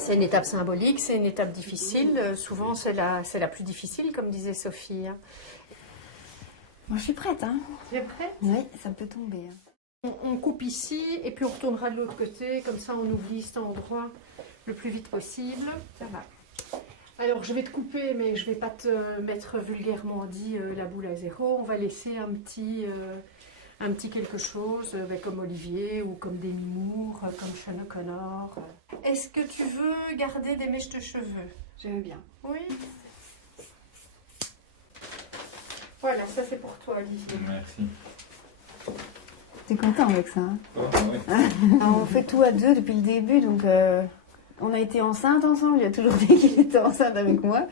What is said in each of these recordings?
C'est une étape symbolique, c'est une étape difficile. Souvent, c'est la plus difficile, comme disait Sophie. Moi, je suis prête. Hein. Tu es prête? Oui, ça peut tomber. On coupe ici et puis on retournera de l'autre côté. Comme ça, on oublie cet endroit le plus vite possible. Ça va. Alors, je vais te couper, mais je ne vais pas te mettre vulgairement dit la boule à zéro. On va laisser un petit quelque chose, comme Olivier ou comme Demi Moore, comme Sean O'Connor. Est-ce que tu veux garder des mèches de cheveux? J'aime bien. Oui. Voilà, ça c'est pour toi, Olivier. Merci. T'es content avec ça, hein? Oh, ouais. On fait tout à deux depuis le début, donc on a été enceinte ensemble. Il a toujours dit qu'il était enceinte avec moi.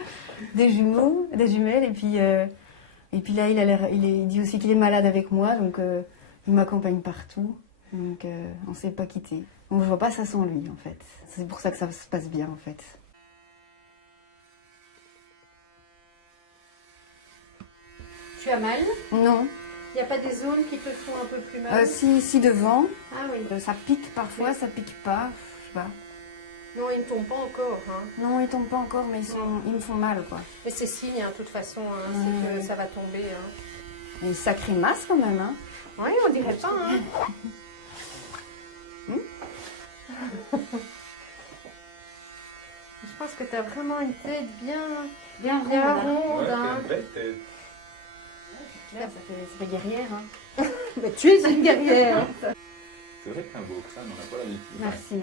Des jumeaux, des jumelles, et puis là, il dit aussi qu'il est malade avec moi, donc il m'accompagne partout. Donc on ne s'est pas quitté. Donc je vois pas ça sans lui, en fait. C'est pour ça que ça se passe bien, en fait. Tu as mal? Non. Il n'y a pas des zones qui te font un peu plus mal? Si devant. Ah oui. Ça pique parfois, Oui. ça pique pas. Je sais pas. Non, ils ne tombent pas encore. Hein. Non, ils tombent pas encore, mais ils me font mal, quoi. Mais c'est signe, hein, de toute façon, hein, c'est que ça va tomber. Hein. Une sacrée masse quand même, hein. Oui, on dirait pas. Hein. Je pense que tu as vraiment une tête bien Bien ronde. ronde, Ouais, Hein. c'est une belle tête. Ça fait guerrière, hein. Mais tu es une guerrière. C'est vrai qu'un beau crâne, on n'a pas l'habitude. Merci.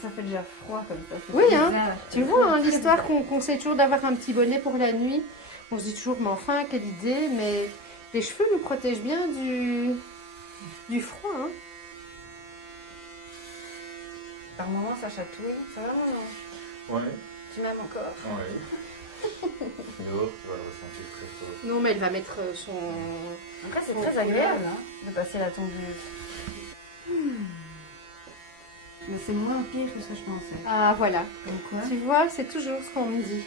Ça fait déjà froid comme ça. Oui, hein. Tu vois, hein, l'histoire qu'on conseille toujours d'avoir un petit bonnet pour la nuit. On se dit toujours, mais enfin, quelle idée. Mais les cheveux nous protègent bien du froid. Hein. Par moments, ça chatouille. Ça va, maman? Ouais, Tu m'aimes encore? ouais. Dehors, tu vas le ressentir très fort. Non, mais elle va mettre son... Après, c'est Son très couleur. agréable, hein, de passer la tondeuse. Mais c'est moins pire que ce que je pensais. Ah, voilà. Comme quoi? Tu vois, c'est toujours ce qu'on me dit.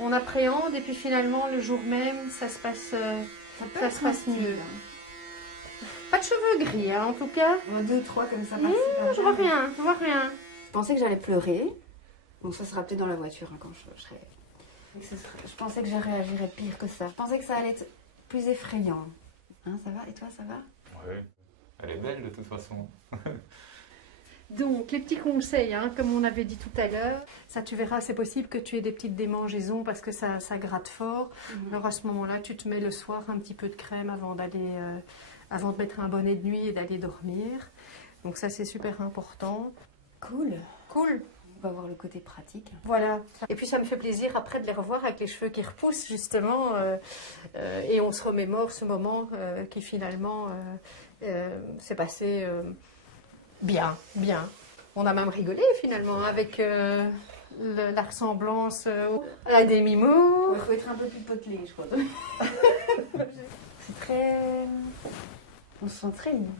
On appréhende et puis finalement, le jour même, ça se passe... peut ça être se passe un style, mieux. hein. Pas de cheveux gris, hein, en tout cas. On a 2, 3 comme ça. Je vois rien, je vois rien. Je pensais que j'allais pleurer. Bon, ça sera peut-être dans la voiture, hein, quand je serai... Je pensais que je réagirais pire que ça. Je pensais que ça allait être plus effrayant. Hein, ça va? Et toi, ça va? Ouais, elle est belle de toute façon. Donc, les petits conseils, hein, comme on avait dit tout à l'heure, ça tu verras, c'est possible que tu aies des petites démangeaisons parce que ça gratte fort. Alors à ce moment-là, tu te mets le soir un petit peu de crème avant de mettre un bonnet de nuit et d'aller dormir. Donc ça, c'est super important. Cool. Cool. On va voir le côté pratique. Voilà. Et puis ça me fait plaisir après de les revoir avec les cheveux qui repoussent justement et on se remémore ce moment qui finalement s'est passé bien. On a même rigolé finalement avec la ressemblance à Demi Moore. Il faut être un peu plus potelé, je crois. C'est très... On se sent très libre.